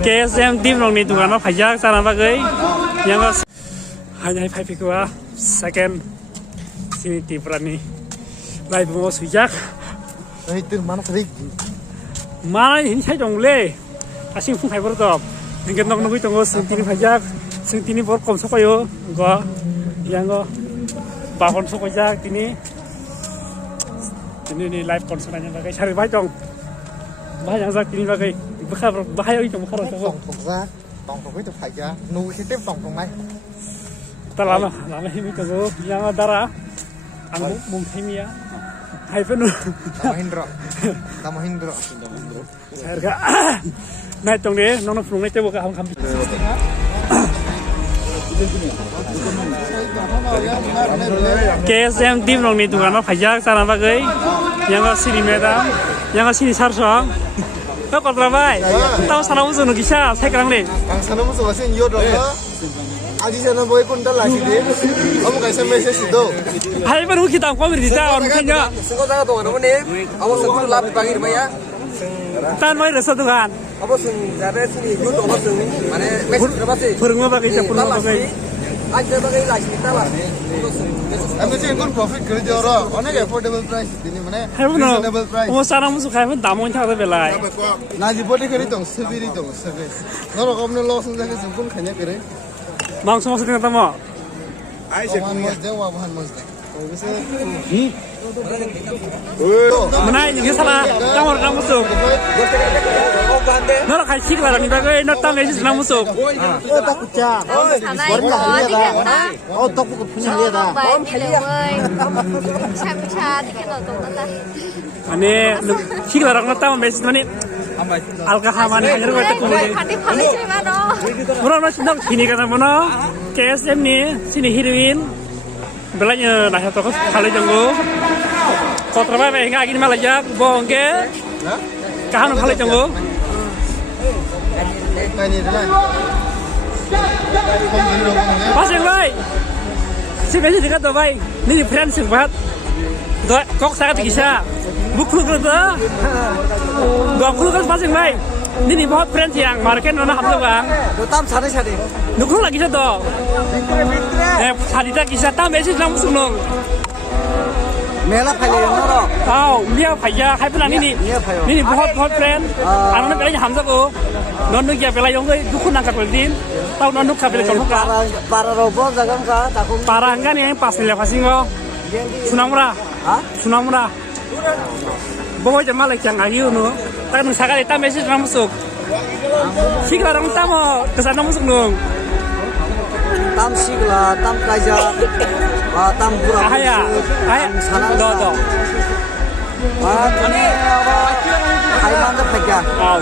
KSM team nong ni tukan ma phajak sana bagai yang hanya phai pikwa second sini tiprani live mo sujak itu mana tadi mana ini saya jongle asing pun phai bertop dengan nong nong itu ngos sini phajak sini bor kom sokoyo go yang go bahon sokojak ini live konsernya bagai cari bajong bahaya sak ini bagai bahaya itu bukan tong itu phajak nu itu tong này lama ini tuh yang darah anggu mungkin ya hai penuh Mahindra harga naik tong deh nong nong itu bukan ham KSM team nong ni tukan ma phajak sana bagai yang sini medam yang sini sarsong kau kontra bay tahu sana musuh nu kisah saya kerang deh ang sana musuh masih yo dong aji sana boy kuntal lagi deh kamu kayak message itu hai baru kita kau berita orang kenya Sengkau jangan tuh nama nih, awas sengkau lap dipanggil rumah ya. tan mai rasa tuhan Awas seng, jadi sini YouTube awas seng, mana message berapa sih? purung bagai capur bagai Aja bagai lagi kita lah. আমি যে কোন profit করে দিও র অনেক affordable price দিনি মানে hai pun reasonable price oh sana musuh kai pun tamu yang tak belai না জিপটি করে দং সেবিরি দং সেবে নর কমনে লস থাকে কোন খাইয়া করে bang semua sedang tamu ওয়ান মাস দে ওয়ান মাস দে mana ini salah kamar kamu musuh Oh gande. nor kai sik lah ni bagai nor tam esi senang musuh Sana ibu di kata. 어 떡국 분야 리다 Om heliway. Cha di kena tu nala. ane sik lah nor tam esi mani alkahaman hanya kau tak kau Pandi pandi cuma no. Murah nasi dong sini kan mana KSM ni sini heroin belanya nah satu kos kali jenggo kau terbaik enggak gini malah jak bongke kahan kali jenggo 아니 되나 pas yang baik si besi dekat tu baik ni friend sing banget doi kok saya kisah bukul kereta dua puluh kan pas yang baik ni bahut friend yang market nona hamil bang Tam sana sana. nukul lagi satu hadita kisah tam besi dalam sunung Mela pagi yang noro. tahu dia payah hai pun ini bahut friend anak pelanya hamzah ko nonu kia pelai yang tu dukun angkat pelin tahu nonu kapel kolmuka Para robo jagan ka takut. parangkan yang pas nilai passing ko sunamura sunamura bawa jam malah yang ayu nu tapi nu sakali tam besi dalam musuk sih orang tamu kesana musuk nung Tam sigla, tam kaja, tam pura. ahaya Sana do ini apa? Thailand dah pagi. aw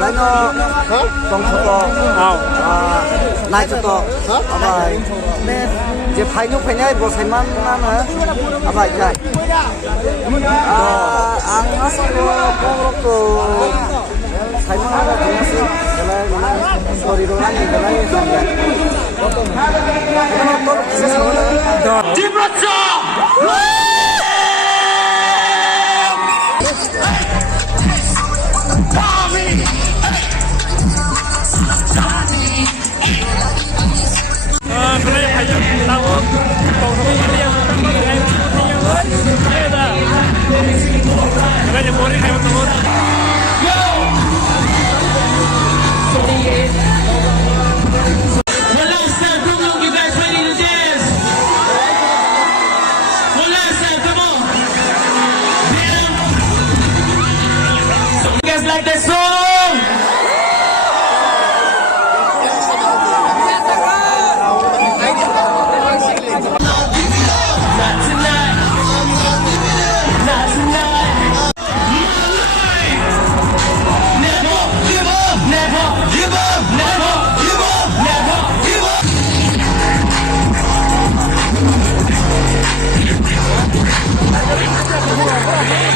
Lain no, tong soto, aw naik soto, apa? Ne, je pagi bos Thailand mana? Apa jai? Angas ko puruk tu Thailand ada banyak sih. Kalau sorry doang ni, like that song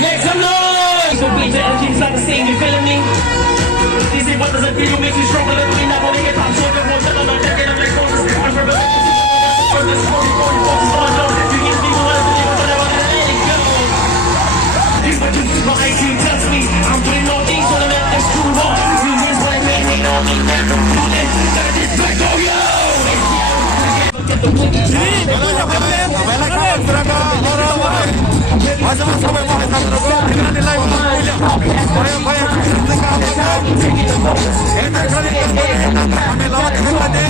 Make some noise! So beat the engines like a sing, you feeling me? This is what does it feel, makes you stronger, let me not want to get top, so good, won't tell them, I'm taking them like forces, I'm from the from the story, going focus on those, you give me one, whatever, let it go. These my dudes, my IQ tells me, I'm Masuk sampai mau kita terus dengan nilai banyak kami lawat dengan tadi.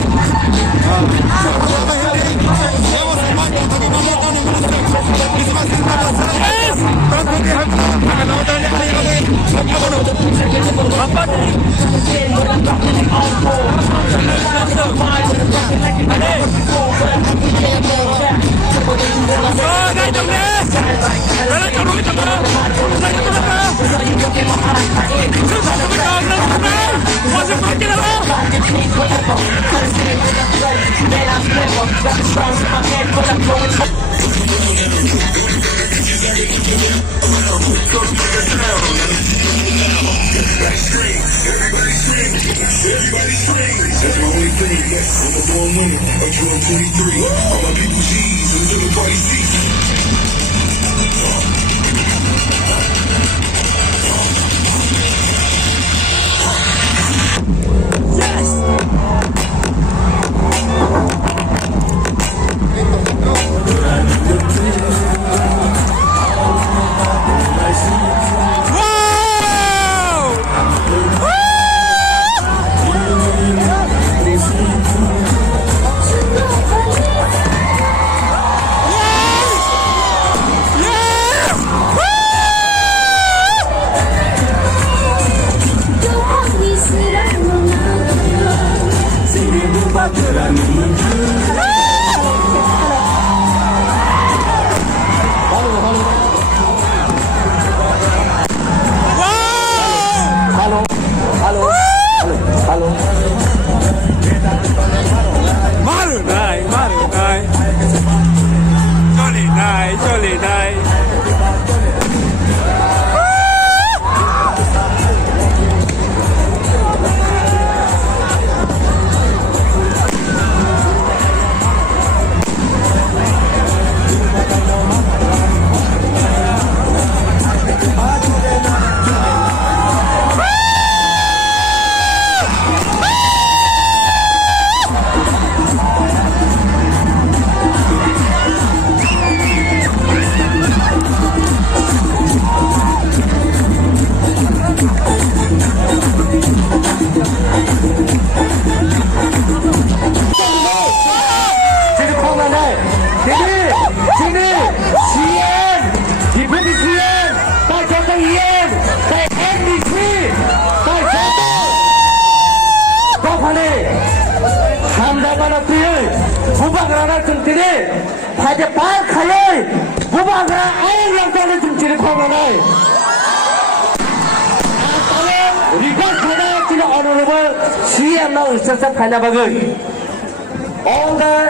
All the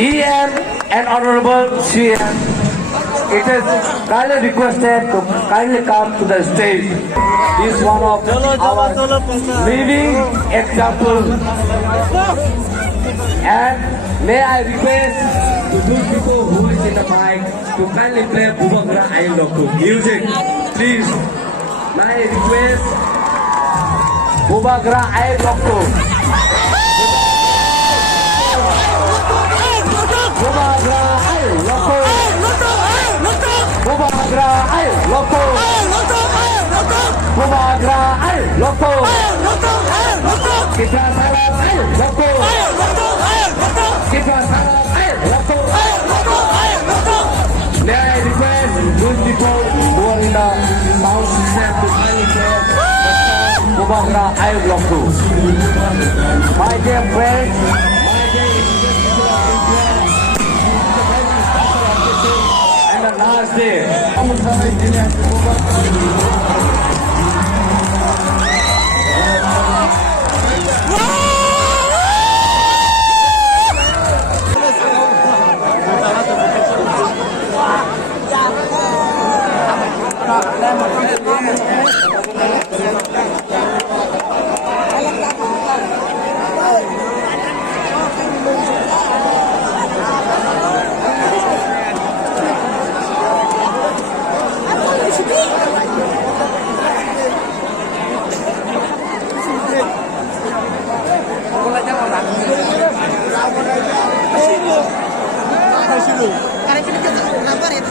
EM and Honorable CM, it is kindly requested to kindly come to the stage. This is one of our living example. And may I request to those people who is in the mic to kindly play Bubagra Ayin Lokku music. Please, my request, Bubagra Ayin Lokku. Bubagra Ayin Lokku. Bubagra Ayin Lokku. Bubagra Ayin Lokku. Kita salam Ayin Lokku. Kita salam Ayin Lokku. May I request those people who are in the sound system to kindly play Bubagra Ayin Lokku. My dear friends, and the last day. Karena kita kenapa ya,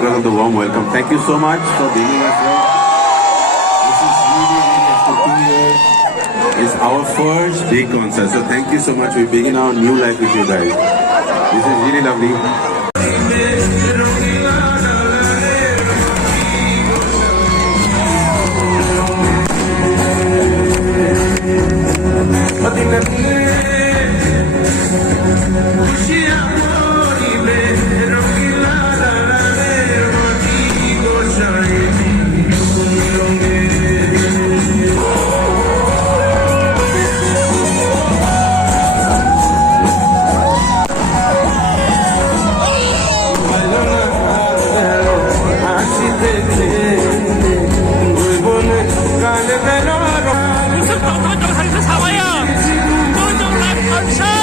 Srinagar, the warm welcome. Thank you so much for being us here. This is really it's our first big concert. So thank you so much. We begin our new life with you guys. This is really lovely. 무슨 동동동상에서 사와야 동동락 컨셉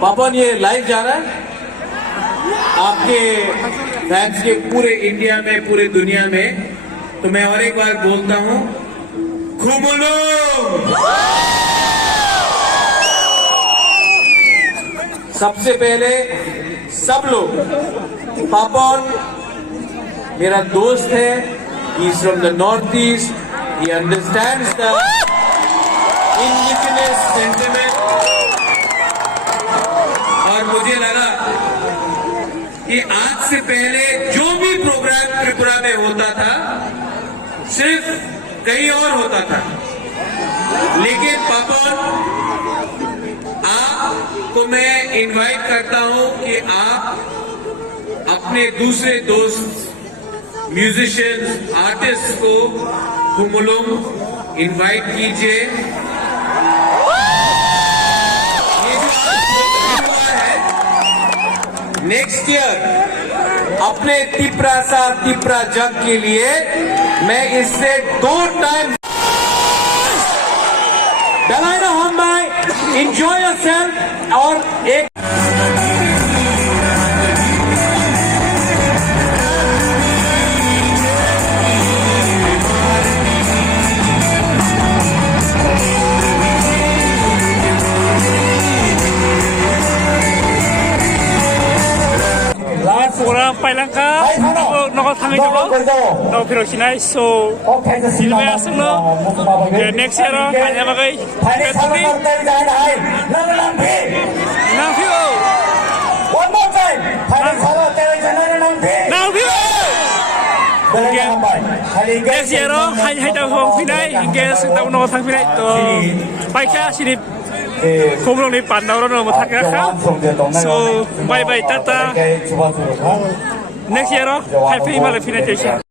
पापन ये live जा रहा है आपके fans के पूरे India में पूरे दुनिया में तो मैं और एक बार बोलता हूं खुमुलो सबसे पहले सब लोग पापन मेरा दोस्त है he is from the north east he understands the indigenous sentiment और मुझे लगा कि आज से पहले जो भी प्रोग्राम त्रिपुरा में होता था सिर्फ कहीं और होता था लेकिन पापन आपको मैं इनवाइट करता हूं कि आप अपने दूसरे दोस्त म्यूजिशियंस आर्टिस्ट को खुमुलुंग इनवाइट कीजिए नेक्स्ट ईयर अपने तिप्रा जग के लिए मैं इससे 2 टाइम डलाइना हम भाई एंजॉय योरसेल्फ और एक Orang Pailangka, 너가 당해줘로 너 필요시나이 so 이름에 승로 next year 한야마가이 배터리 낭피오 One more time. 낭피오 next year 한야마가 피나이 인게 승다고 너가 당피나이 또 바이카 시립 고물롱이 반나오로 너무 타격하 so bye bye tata next year, happy Malay Finance.